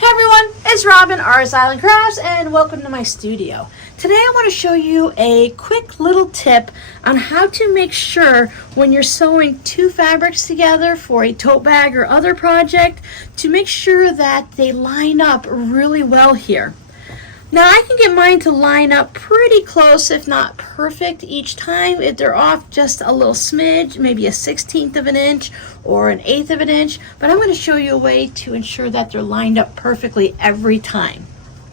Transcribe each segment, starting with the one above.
Hey everyone, it's Robin, Artist Island Crafts, and welcome to my studio. Today I want to show you a quick little tip on how to make sure when you're sewing two fabrics together for a tote bag or other project to make sure that they line up really well here. Now I can get mine to line up pretty close, if not perfect, each time. If they're off just a little smidge, maybe a 1/16 of an inch or an 1/8 of an inch, but I'm going to show you a way to ensure that they're lined up perfectly every time.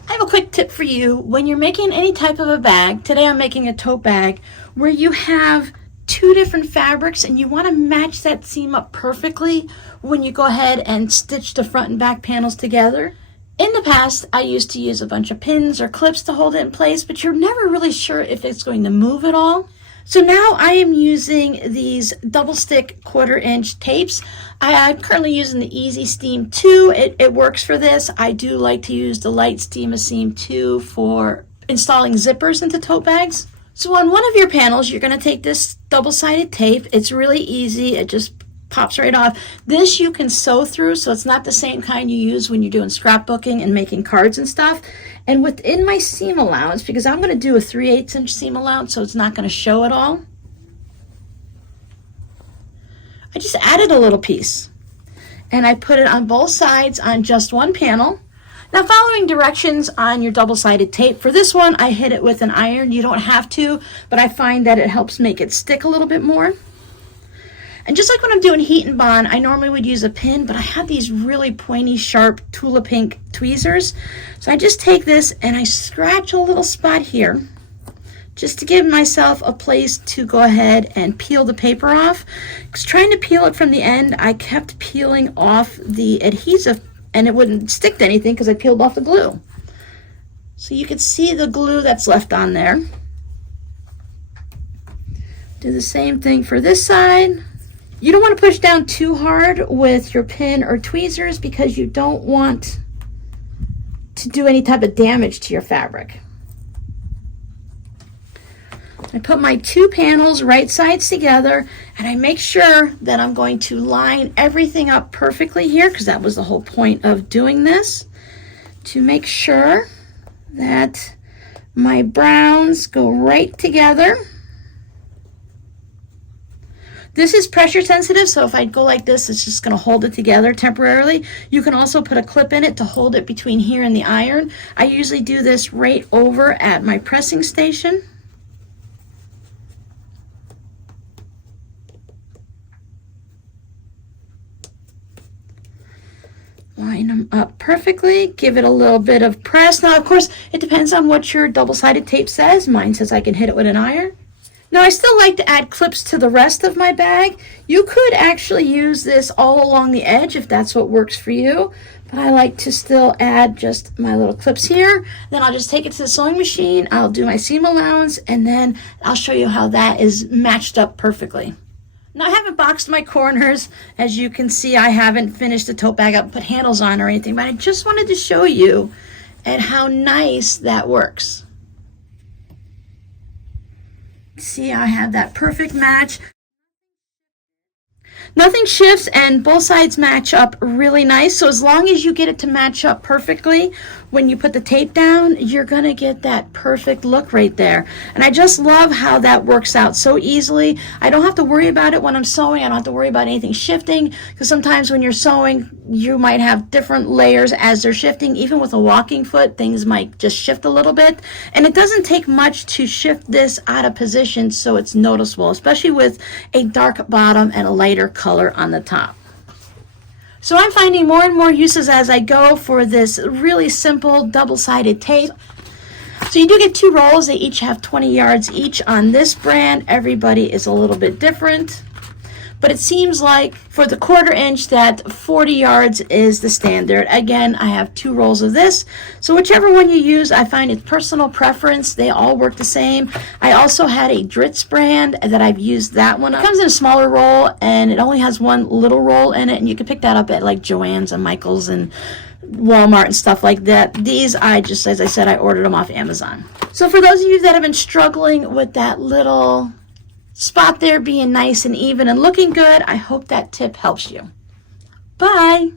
I have a quick tip for you when you're making any type of a bag. Today I'm making a tote bag where you have two different fabrics and you want to match that seam up perfectly when you go ahead and stitch the front and back panels together. In the past, I used to use a bunch of pins or clips to hold it in place, but you're never really sure if it's going to move at all. So now I am using these double stick 1/4 inch tapes. I'm currently using the Easy Steam 2. It works for this. I do like to use the Light Steam Seam 2 for installing zippers into tote bags. So on one of your panels, you're going to take this double-sided tape. It's really easy. It just pops right off. This you can sew through, so it's not the same kind you use when you're doing scrapbooking and making cards and stuff. And within my seam allowance, because I'm going to do a 3/8 inch seam allowance so it's not going to show at all, I just added a little piece and I put it on both sides on just one panel. Now, following directions on your double-sided tape, for this one I hit it with an iron. You don't have to, but I find that it helps make it stick a little bit more. And just like when I'm doing heat and bond, I normally would use a pin, but I have these really pointy, sharp Tula Pink tweezers. So I just take this and I scratch a little spot here just to give myself a place to go ahead and peel the paper off. Because trying to peel it from the end, I kept peeling off the adhesive and it wouldn't stick to anything because I peeled off the glue. So you can see the glue that's left on there. Do the same thing for this side. You don't want to push down too hard with your pin or tweezers because you don't want to do any type of damage to your fabric. I put my two panels right sides together and I make sure that I'm going to line everything up perfectly here, because that was the whole point of doing this, to make sure that my browns go right together. This is pressure sensitive, so if I go like this, it's just going to hold it together temporarily. You can also put a clip in it to hold it between here and the iron. I usually do this right over at my pressing station. Line them up perfectly, give it a little bit of press. Now, of course, it depends on what your double-sided tape says. Mine says I can hit it with an iron. Now, I still like to add clips to the rest of my bag. You could actually use this all along the edge if that's what works for you, but I like to still add just my little clips here. Then I'll just take it to the sewing machine, I'll do my seam allowance, and then I'll show you how that is matched up perfectly. Now, I haven't boxed my corners. As you can see, I haven't finished the tote bag up, put handles on or anything, but I just wanted to show you and how nice that works. See, I have that perfect match. Nothing shifts and both sides match up really nice. So as long as you get it to match up perfectly, when you put the tape down, you're going to get that perfect look right there. And I just love how that works out so easily. I don't have to worry about it when I'm sewing. I don't have to worry about anything shifting, because sometimes when you're sewing, you might have different layers as they're shifting. Even with a walking foot, things might just shift a little bit. And it doesn't take much to shift this out of position so it's noticeable, especially with a dark bottom and a lighter color on the top. So I'm finding more and more uses as I go for this really simple double-sided tape. So you do get two rolls. They each have 20 yards each on this brand. Everybody is a little bit different. But it seems like for the 1/4 inch that 40 yards is the standard. Again, I have two rolls of this. So whichever one you use, I find it's personal preference. They all work the same. I also had a Dritz brand that I've used that one. It comes in a smaller roll and it only has one little roll in it. And you can pick that up at like Joann's and Michael's and Walmart and stuff like that. These, as I said, I ordered them off Amazon. So for those of you that have been struggling with that little spot there being nice and even and looking good, I hope that tip helps you. Bye.